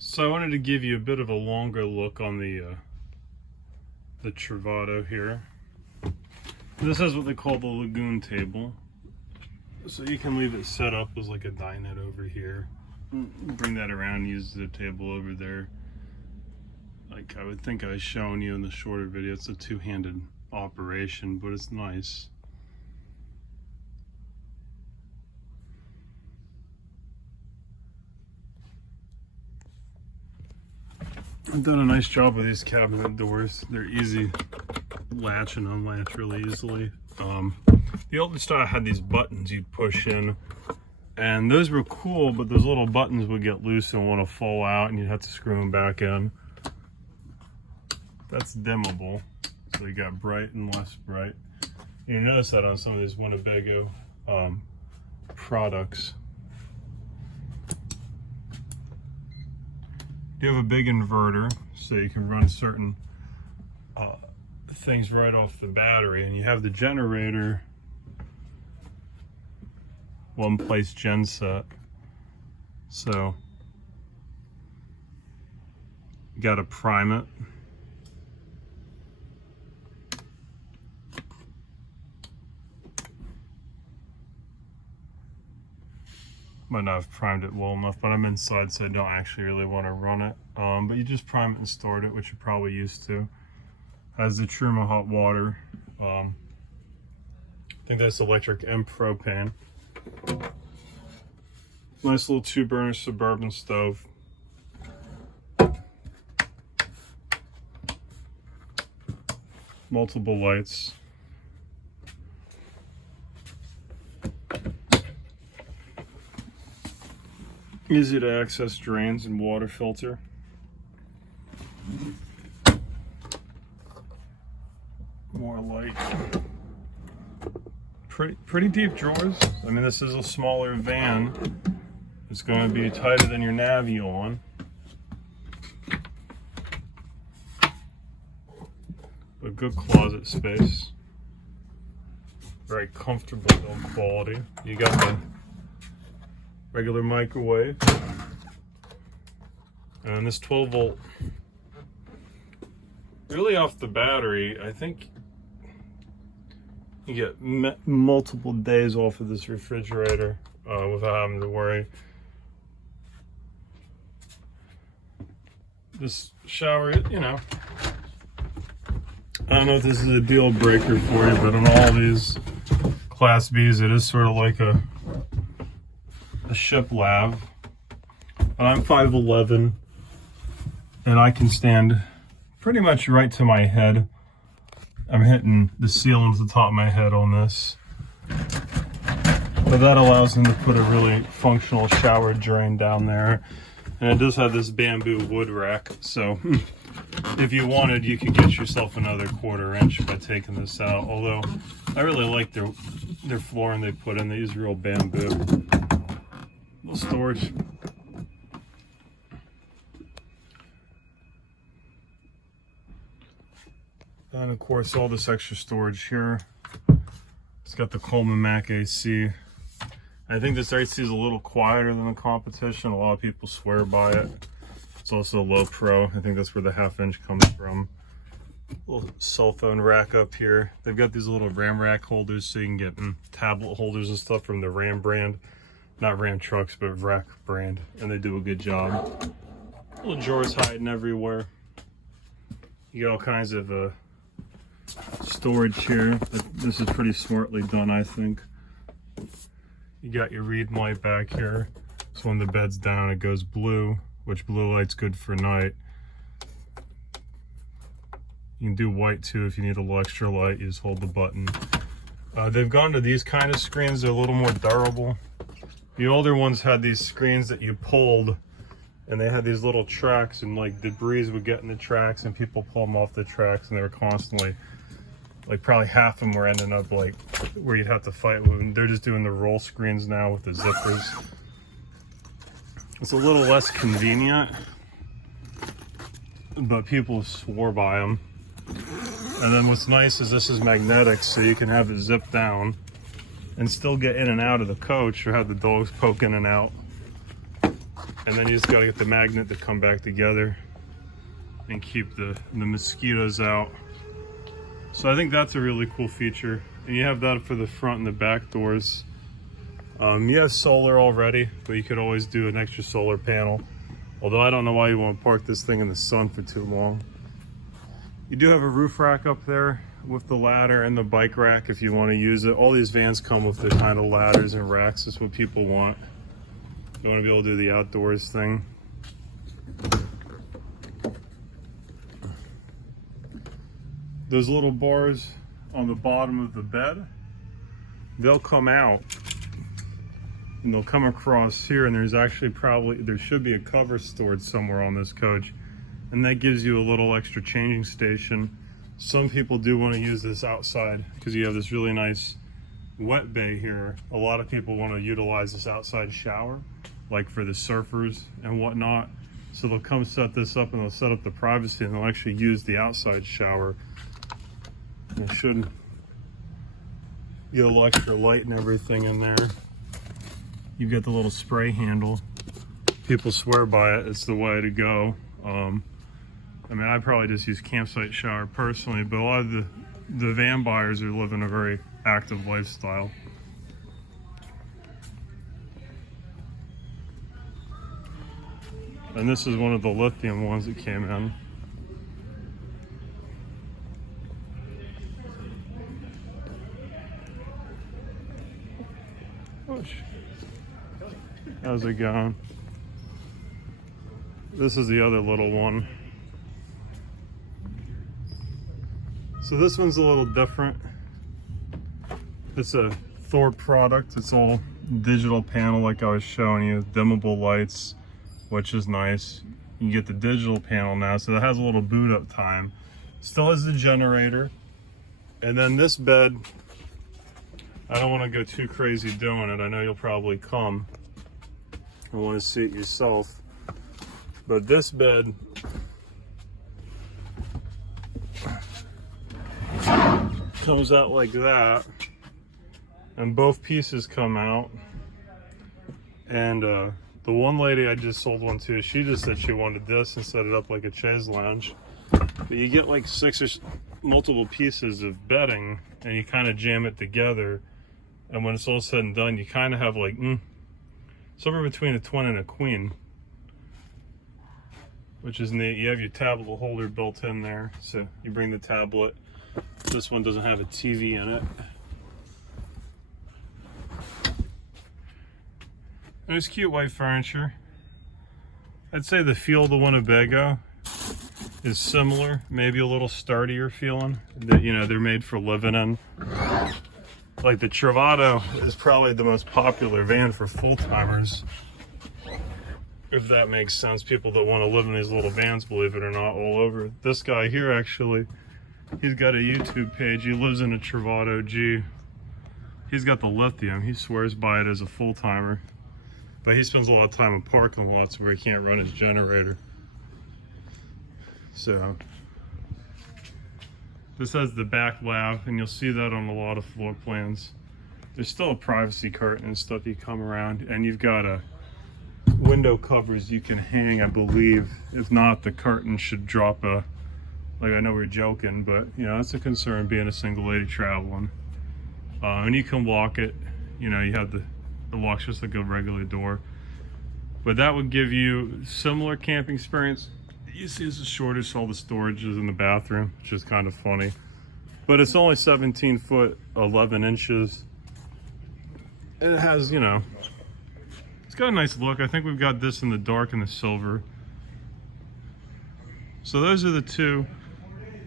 So I wanted to give you a bit of a longer look on the Travato here. This is what they call the Lagoon table. So you can leave it set up as like a dinette over here. Bring that around, use the table over there. Like I would think I was showing you in the shorter video, it's a two-handed operation, but it's nice. I've done a nice job with these cabinet doors. They're easy, latch and unlatch really easily. The older style had these buttons you'd push in, and those were cool, but those little buttons would get loose and want to fall out, and you'd have to screw them back in. That's dimmable, so you got bright and less bright. You notice that on some of these Winnebago products. You have a big inverter, so you can run certain things right off the battery, and you have the generator one place genset. So you got to prime it. Might not have primed it well enough, but I'm inside, so I don't actually really want to run it. But you just prime it and start it, which you're probably used to. Has the Truma hot water. I think that's electric and propane. Nice little 2-burner Suburban stove. Multiple lights. Easy to access drains and water filter. More light. Pretty deep drawers. I mean, this is a smaller van. It's going to be tighter than your Navion. But good closet space. Very comfortable build quality. You got the regular microwave, and this 12 volt, really off the battery, I think you get multiple days off of this refrigerator without having to worry. This shower, you know, I don't know if this is a deal breaker for you, but on all these Class Bs, it is sort of like a ship lav. I'm 5'11", and I can stand pretty much right to my head. I'm hitting the ceiling to the top of my head on this, but that allows them to put a really functional shower drain down there. And it does have this bamboo wood rack, so if you wanted, you could get yourself another 1/4 inch by taking this out. Although I really like their flooring they put in. They use real bamboo. Little storage. And of course, all this extra storage here. It's got the Coleman Mac AC. I think this AC is a little quieter than the competition. A lot of people swear by it. It's also a low pro. I think that's where the 1/2 inch comes from. Little cell phone rack up here. They've got these little RAM rack holders, so you can get tablet holders and stuff from the RAM brand. Not Ram trucks, but Rack brand, and they do a good job. Little drawers hiding everywhere. You got all kinds of storage here. This is pretty smartly done, I think. You got your read light back here. So when the bed's down, it goes blue, which blue light's good for night. You can do white too if you need a little extra light. You just hold the button. They've gone to these kind of screens. They're a little more durable. The older ones had these screens that you pulled, and they had these little tracks, and like debris would get in the tracks, and people pull them off the tracks, and they were constantly, like probably half of them were ending up like where you'd have to fight with them. They're just doing the roll screens now with the zippers. It's a little less convenient, but people swore by them. And then what's nice is this is magnetic, so you can have it zip down and still get in and out of the coach, or have the dogs poke in and out. And then you just got to get the magnet to come back together and keep the mosquitoes out. So I think that's a really cool feature. And you have that for the front and the back doors. You have solar already, but you could always do an extra solar panel. Although I don't know why you want to park this thing in the sun for too long. You do have a roof rack up there with the ladder and the bike rack if you want to use it. All these vans come with the kind of ladders and racks. That's what people want. You want to be able to do the outdoors thing. Those little bars on the bottom of the bed, they'll come out and they'll come across here, and there's actually there should be a cover stored somewhere on this coach, and that gives you a little extra changing station. Some people do want to use this outside because you have this really nice wet bay here. A lot of people want to utilize this outside shower, like for the surfers and whatnot. So they'll come set this up and they'll set up the privacy, and they'll actually use the outside shower. It should get a little extra light and everything in there. You get the little spray handle. People swear by it. It's the way to go. I mean, I probably just use campsite shower personally, but a lot of the van buyers are living a very active lifestyle. And this is one of the lithium ones that came in. How's it going? This is the other little one. So this one's a little different. It's a Thorpe product. It's all digital panel like I was showing you, dimmable lights, which is nice. You get the digital panel now, so that has a little boot up time. Still has the generator. And then this bed, I don't want to go too crazy doing it. I know you'll probably come and want to see it yourself. But this bed comes out like that, and both pieces come out. And the one lady I just sold one to, she just said she wanted this and set it up like a chaise lounge. But you get like multiple pieces of bedding, and you kind of jam it together. And when it's all said and done, you kind of have like somewhere between a twin and a queen, which is neat. You have your tablet holder built in there, so you bring the tablet. This one doesn't have a TV in it. There's cute white furniture. I'd say the feel of the Winnebago is similar, maybe a little sturdier feeling. That, you know, they're made for living in. Like the Travato is probably the most popular van for full-timers, if that makes sense. People that want to live in these little vans, believe it or not, all over. This guy here, actually, he's got a YouTube page. He lives in a Travato G. He's got the lithium. He swears by it as a full-timer, but he spends a lot of time in parking lots where he can't run his generator. So this has the back lab, and you'll see that on a lot of floor plans. There's still a privacy curtain and stuff you come around, and you've got a window covers you can hang, I believe. If not, the curtain should drop like, I know we're joking, but you know, that's a concern being a single lady traveling. And you can lock it, you know, you have the lock's just like a regular door. But that would give you similar camping experience. You see this is shorter, so all the storage is in the bathroom, which is kind of funny. But it's only 17 foot, 11 inches. And it has, you know, it's got a nice look. I think we've got this in the dark and the silver. So those are the two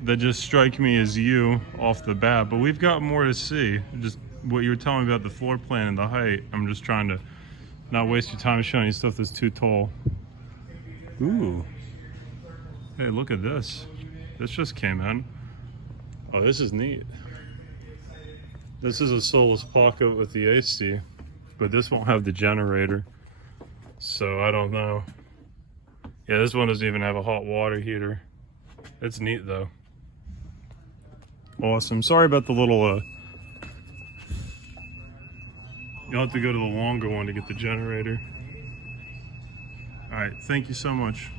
that just strike me as you off the bat. But we've got more to see. Just what you were telling me about the floor plan and the height. I'm just trying to not waste your time showing you stuff that's too tall. Ooh. Hey, look at this. This just came in. Oh, this is neat. This is a Solus Pocket with the AC, but this won't have the generator. So I don't know. Yeah, this one doesn't even have a hot water heater. It's neat though. Awesome. Sorry about the little, you'll have to go to the longer one to get the generator. All right, thank you so much.